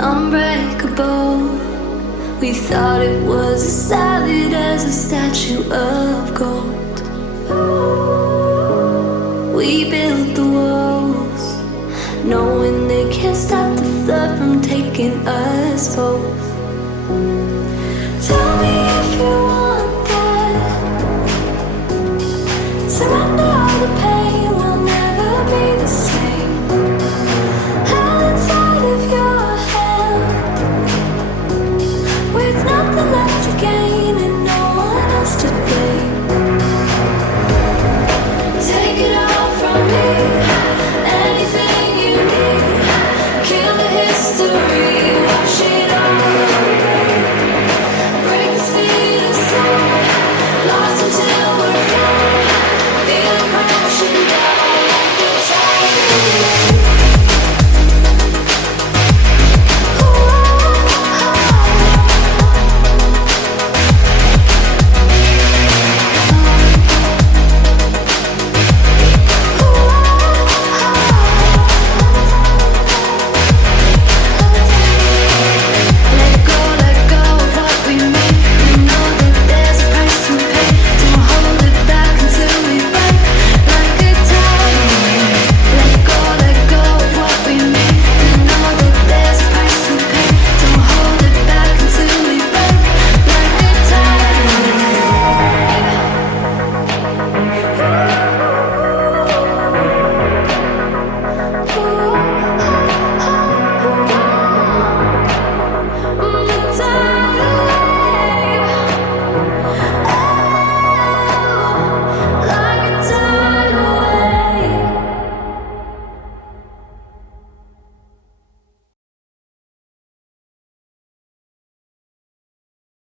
unbreakable. We thought it was as solid as a statue of gold. We built the walls, knowing they can't stop the flood from taking us both.